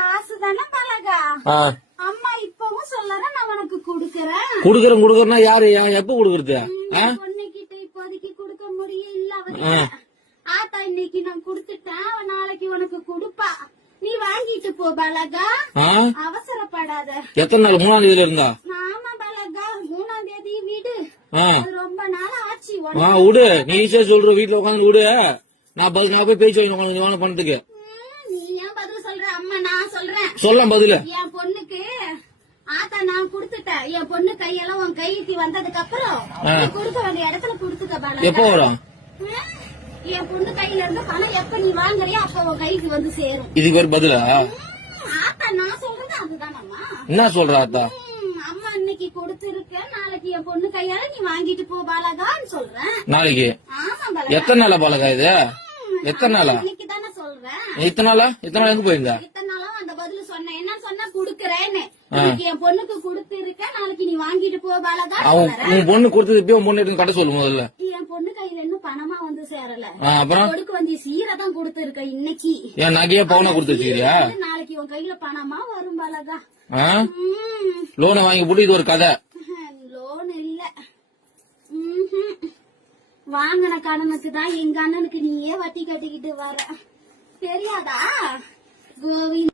காசுதானே பழகா. அம்மா இப்பவும் சொல்லறேன் நான் உனக்கு குடுக்கறேன். குடுக்கறேன்னா யாரு எப்ப குடுக்கறது? பொண்ணுகிட்ட இப்போதைக்கு குடுக்க முடியல. ஆத்தா இன்னைக்கு நான் குடுத்துட்டேன், நாளைக்கு உனக்கு குடுப்பா. நீ வாங்கிட்டு போ பலகா, அவசரப்படாத. எத்தனை நாள்? 3ஆம் தேதியில இருந்தா? ஆமா பலகா, 3ஆம் தேதி வீடு. ரொம்ப நாள் ஆச்சு. விடு, நீ ஈஸியா சொல்ற. வீட்டுல உட்காந்து விடு, நான் போய் பேச்சு வாங்கி பணத்துக்கு. நீ ஏன் பதில் சொல்ற? அம்மா நான் சொல்றேன். சொல்ல பதில. என் பொண்ணுக்கு ஆத்தா நான் குடுத்துட்டேன். என் பொண்ணு கையெல்லாம் உன் கைக்கு வந்ததுக்கு அப்புறம் குடுக்க வேண்டிய இடத்துல குடுத்துக்க பலகா. எப்போ வரும்? என் பொண்ணு கையில இருந்து பணம் எப்ப நீ வாங்குறியா அப்ப உன் கைக்கு வந்து சேரும். இதுக்கு ஒரு பதிலா? ஆத்தா நான் சொல்றது அதுதான் அம்மா. என்ன சொல்ற ஆத்தா? அம்மா இன்னைக்கு கொடுத்திருக்க, நாளைக்கு என் பொண்ணு கையால நீ வாங்கிட்டு போ பாலகான்னு சொல்றேன். நாளைக்கு? ஆமா பாலகா. எத்தனை நாளா பாலகா இது? எத்தனை நாளா? இன்னைக்கு தானே சொல்றேன். இத்தனை நாளா எங்க போயிருந்தா? இத்தனை நாளும் அந்த பதில் சொன்னேன். என்ன சொன்னா குடுக்கறேன்னு. இன்னைக்கு என் பொண்ணுக்கு கொடுத்திருக்க, நாளைக்கு நீ வாங்கிட்டு போ பாலகா. உன் பொண்ணு கொடுத்தது இப்ப உன் பொண்ணு எடுத்து கட்ட சொல்லு முதல்ல. என் பொண்ணு கையில இன்னும் பணமா வந்து சேரல. அப்புறம் கொடுக்க வேண்டிய சீரை தான் கொடுத்திருக்க இன்னைக்கு. என் நகையா பவுனா கொடுத்துருச்சியா? நாளைக்கு உன் கையில பணமா வரும் பாலகா. லோனை வாங்கி போட்டு இது ஒரு கதை. லோன் இல்ல, வாங்கின கடனுக்கு தான் எங்க அண்ணனுக்கு நீயே வட்டி கட்டிக்கிட்டு வர. தெரியாதா கோவிந்த்?